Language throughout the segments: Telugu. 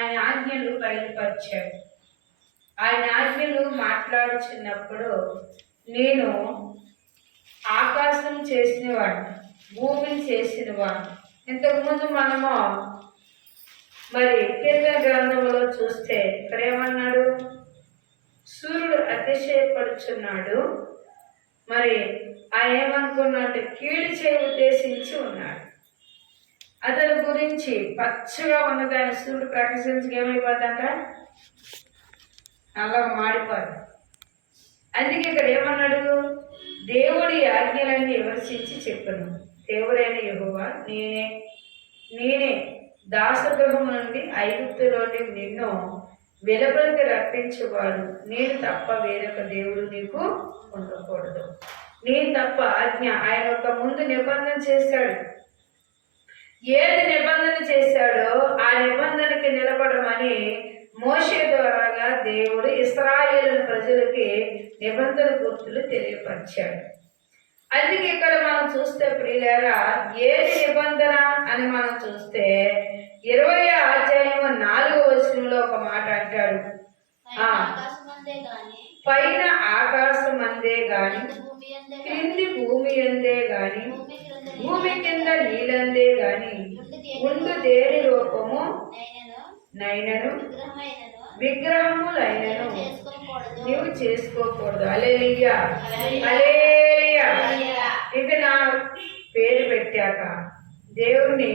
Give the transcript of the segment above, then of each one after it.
ఆయన ఆజ్ఞలు బయలుపరిచాడు. ఆయన ఆజ్ఞలు మాట్లాడుచున్నప్పుడు నేను ఆకాశం చేసినవాడు భూమిని చేసినవాడు ఇంతకుముందు మనము మరి కీర్తన గ్రంథంలో చూస్తే ఇక్కడ ఏమన్నాడు? సూర్యుడు అతిశయపడుచున్నాడు. మరి ఆ ఏమనుకున్నాడు కీడు చేయ ఉద్దేశించి ఉన్నాడు. అతని గురించి పచ్చగా ఉన్నదాన్ని సూర్యుడు ప్రకాశించి ఏమైపోతుందంట అలా మాడిపోదు. అందుకే ఇక్కడ ఏమన్నాడు? దేవుడి ఆజ్ఞలన్నీ విమర్శించి చెప్పను. దేవుడైన యెహోవా నేనే నేనే దాసగృహం నుండి ఐగుప్తులోని నిన్ను వెలుపలికి రప్పించేవాడు. నేను తప్ప వేరొక దేవుడు నీకు ఉండకూడదు. నేను తప్ప ఆజ్ఞ ఆయన ఒక ముందు నిబంధన చేశాడు. ఏది నిబంధన చేశాడో ఆ నిబంధనకి నిలబడమని మోషే ద్వారాగా దేవుడు ఇస్రాయేలు ప్రజలకి నిబంధన గుర్తులు తెలియపరిచాడు. అందుకే ఇక్కడ మనం చూస్తే ప్రియులారా ఏది నిబంధన అని మనం చూస్తే ఇరవై అధ్యాయం నాలుగో వచనంలో ఒక మాట అంటాడు. పైన ఆకాశం అందే గాని క్రింది భూమి అందే గాని భూమి కింద నీలందే గాని ముందు దేని రూపము? నైనను. విగ్రహములైనను. నీవు చేసుకోకూడదు. అలేలియా. హల్లెలూయా. అలేలియా. ఇక నా పేరు పెట్టాక దేవుని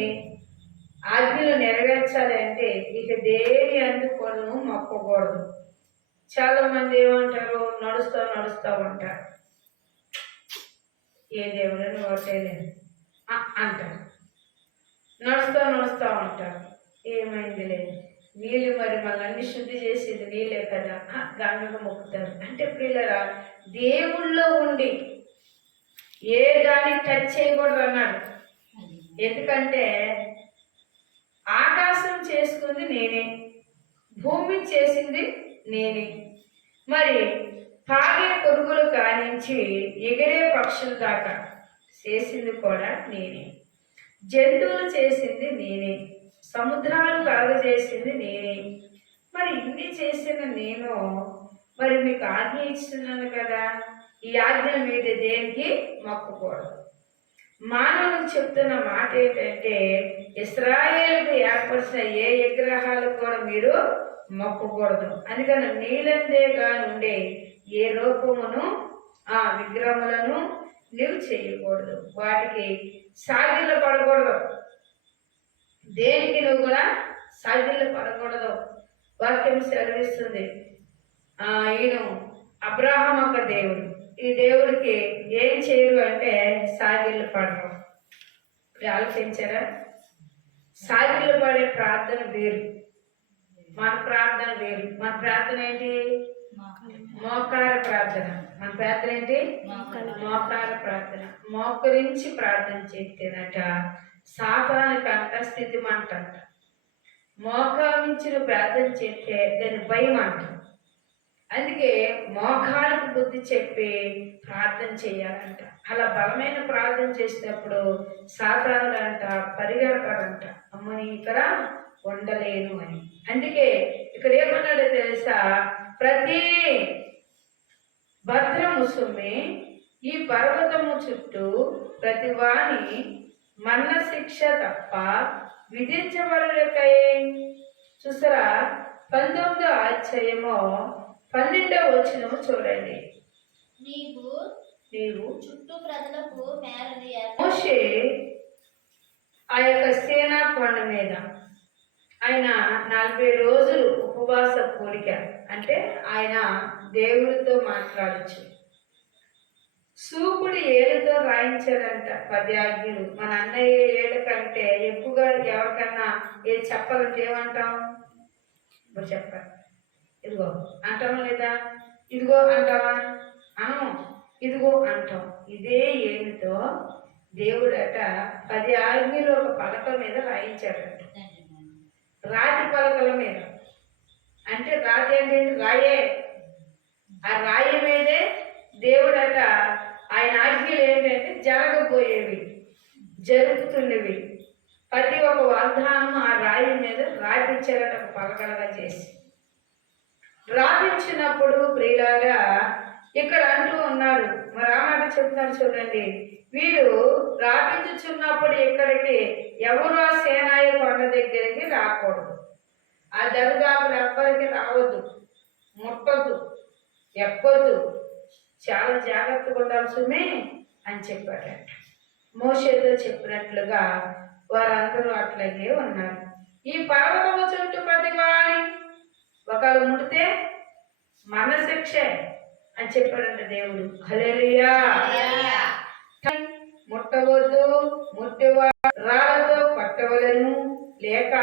ఆజ్ఞలు నెరవేర్చాలి అంటే ఇక దేని అందుకోను మొక్కకూడదు. చాలా మంది ఏమంటారు? నడుస్తూ నడుస్తూ ఉంటారు. ఏ దేవుడని ఓటేలేదు అంటారు. నడుస్తూ నడుస్తూ ఉంటారు. ఏమైంది లేదు నీళ్ళు మరి మళ్ళీ శుద్ధి చేసేది నీళ్ళే కదా? ఆ, మొక్కుతారు. అంటే పిల్లరా దేవుళ్ళో ఉండి ఏ దానికి టచ్ చేయకూడదు అన్నాడు. ఎందుకంటే ఆకాశం చేసుకుంది నేనే భూమి చేసింది నేనే. మరి తాగే పురుగులు కానించి ఎగిరే పక్షుల దాకా చేసింది కూడా నేనే. జంతువులు చేసింది నేనే. సముద్రాలు కలగజేసింది నేనే. మరి ఇన్ని చేసిన నేను మరి మీకు ఆజ్ఞ ఇస్తున్నాను కదా. ఈ ఆజ్ఞ మీద దేనికి మొక్కకూడదు మానవులకు చెప్తున్న మాట ఏంటంటే ఇస్రాయేల్కు ఏర్పరిచిన ఏ విగ్రహాలు కూడా మీరు మొక్కకూడదు. అందుకని నీలందేగా ఉండే ఏ రూపమును ఆ విగ్రహములను లివ్ చేయకూడదు. వాటికి సాగిళ్ళు పడకూడదు. దేనికి నువ్వు కూడా సాగిళ్ళు పడకూడదు. వాక్యం సెలవిస్తుంది. ఆ, ఈయన అబ్రాహం ఒక దేవుడు. ఈ దేవుడికి ఏం చేయరు అంటే సాగిళ్ళు పడరు. ఇప్పుడు ఆలోచించారా? సాగిళ్ళు పడే ప్రార్థన వేరు. మన ప్రార్థన వేరు. మన ప్రార్థన ఏంటి? మోకార ప్రార్థన. మన ప్రార్థన ఏంటి? మోకార ప్రార్థన. మోకరించి ప్రార్థన చేస్తేనట సాతానికి అంట స్థితి అంట మోకామించిన ప్రార్థన చేస్తే దాని భయం అంట అందుకే మోకాలకు బుద్ధి చెప్పి ప్రార్థన చేయాలంట. అలా బలమైన ప్రార్థన చేసినప్పుడు సాతానుడు అంట పరిగెడతాడంట అమ్మని ఇక్కడ ఉండలేను అని. అందుకే ఇక్కడ ఏమన్నాడో తెలుసా? ప్రతి సుమ్మి ఈ పర్వతము చుట్టూ ప్రతి వాణి మన్న శిక్ష తప్ప విధించబడలేకై చూసారా? పంతొమ్మిదో ఆశ్చర్యము పన్నెండవ వచనము చూడండి. నీవు నీవు చుట్టూ ప్రజలకు మోషే ఆ యొక్క సేనా కొండ మీద ఆయన నలభై రోజులు ఉపవాస కోరిక అంటే ఆయన దేవుడితో మాట్లాడచ్చు సూపుడు ఏడుతో రాయించాడంట పద్యాజ్ఞులు మన అన్నయ్య ఏడు కంటే ఎక్కువగా ఎవరికన్నా ఏది చెప్పాలంటే ఏమంటాం? ఇప్పుడు చెప్పాలి ఇదిగో అంటాం లేదా? ఇదిగో అంటావా? అను ఇదిగో అంటాం. ఇదే ఏమిటో దేవుడట పది ఆజ్ఞలు ఒక పలక మీద రాయించాడట. రాతి పలకల మీద. అంటే రాతి అంటే ఏంటి? రాయే. ఆ రాయి మీదే దేవుడట ఆయన ఆజ్ఞలు ఏంటంటే జరగబోయేవి జరుగుతున్నవి. ప్రతి ఒక్క వాగ్దానం ఆ రాయి మీద రాపించారట ఒక పలకలగా చేసి. రాపించినప్పుడు ప్రియులాగా ఇక్కడ అంటూ ఉన్నారు మరి ఆ మాట చెప్తున్నారు చూడండి. వీరు రాపించుచున్నప్పుడు ఇక్కడికి ఎవరు ఆ సేనాయి కొండ దగ్గరికి రాకూడదు. ఆ దరిదాపులు ఎవ్వరికి రావద్దు ముట్టద్దు ఎప్పొద్దు చాలా జాగ్రత్తగా ఉండాలి అని చెప్పాడట. మోసేదో చెప్పినట్లుగా వారందరూ అట్లాగే ఉన్నారు. ఈ పర్వతము చుట్టూ ప్రతి వాడి ఒకళ్ళు ముడితే మరణశిక్ష అని చెప్పాడంట దేవుడు. హలేరియా ముట్టవద్దు ముట్టెవా రాళ్ళతో పట్టవలను లేక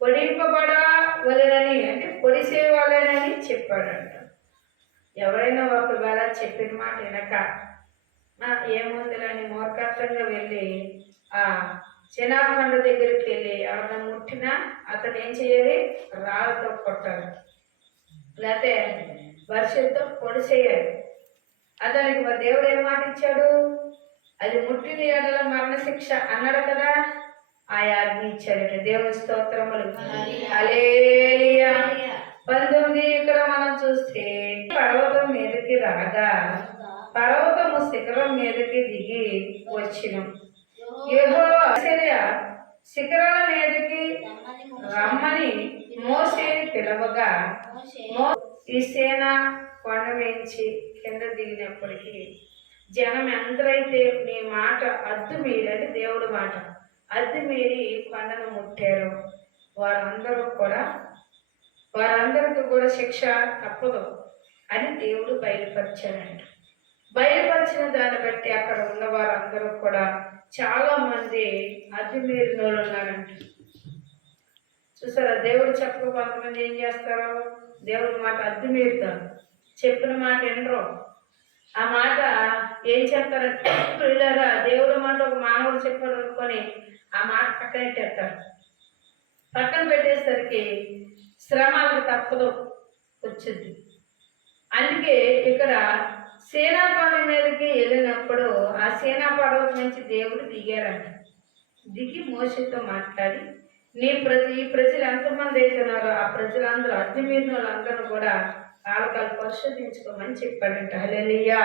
పొడింపబడవలనని అంటే పొడిసేవాలనని చెప్పాడంట. ఎవరైనా ఒకవేళ చెప్పిన మాట వినక "ఆ, ఏముందిలని మూర్ఖత్వంగా వెళ్ళి ఆ చిన్నాకొండ దగ్గరికి వెళ్ళి ఎవరైనా ముట్టినా అతను ఏం చేయాలి రాళ్ళతో కొట్టాలి. లేకపోతే వర్షంతో పొడిసేయాలి అతనికి మరి దేవుడు ఏం మాట ఇచ్చాడు? అది ముట్టిన ఎడల మరణశిక్ష అన్నాడు కదా ఆ ఆజ్ఞ ఇచ్చాడట. దేవుని స్తోత్రములు. హల్లెలూయా. పంతొమ్మిది ఇక్కడ మనం చూస్తే పర్వతం మీదకి రాగా పర్వతము శిఖరం మీదకి దిగి వచ్చినం. ఏహో ఆశ్చర్య శిఖరాల మీదకి రమ్మని మోసేని పిలవగా మో ఈ సేన కొండ వేయించి కింద దిగినప్పటికీ జనం ఎందరైతే నీ మాట అద్దు మీరని దేవుడి మాట అద్దు మీరి కొండను ముట్టారో వారందరూ కూడా వారందరికీ కూడా శిక్ష తప్పదు అని దేవుడు బయలుపరిచాడంట. బయలుపరిచిన దాన్ని బట్టి అక్కడ ఉన్న వారందరూ కూడా చాలా మంది అద్దెమీరిన ఉన్నారంట. చూసారా దేవుడు చెప్పక కొంతమంది ఏం చేస్తారు? దేవుడి మాట అద్దెమీరుతారు చెప్పిన మాట వినరు. ఆ మాట ఏం చెప్తారంటే పిల్లరా దేవుడి మాట ఒక మానవుడు చెప్పారు అనుకొని ఆ మాట పక్కన పెట్టేస్తారు పక్కన పెట్టేసరికి శ్రమాలకు తప్పదు వచ్చింది. అందుకే ఇక్కడ సేనాపాడు మీదకి వెళ్ళినప్పుడు ఆ సేనాపాడవ నుంచి దేవుడు దిగారంట. దిగి మోసతో మాట్లాడి నీ ప్రజ ఈ ప్రజలు ఎంతమంది అవుతున్నారో ఆ ప్రజలందరూ అద్దెమీరిన వాళ్ళందరూ కూడా కాలకాలు పరిశోధించుకోమని చెప్పాడంట. హల్లెలూయా.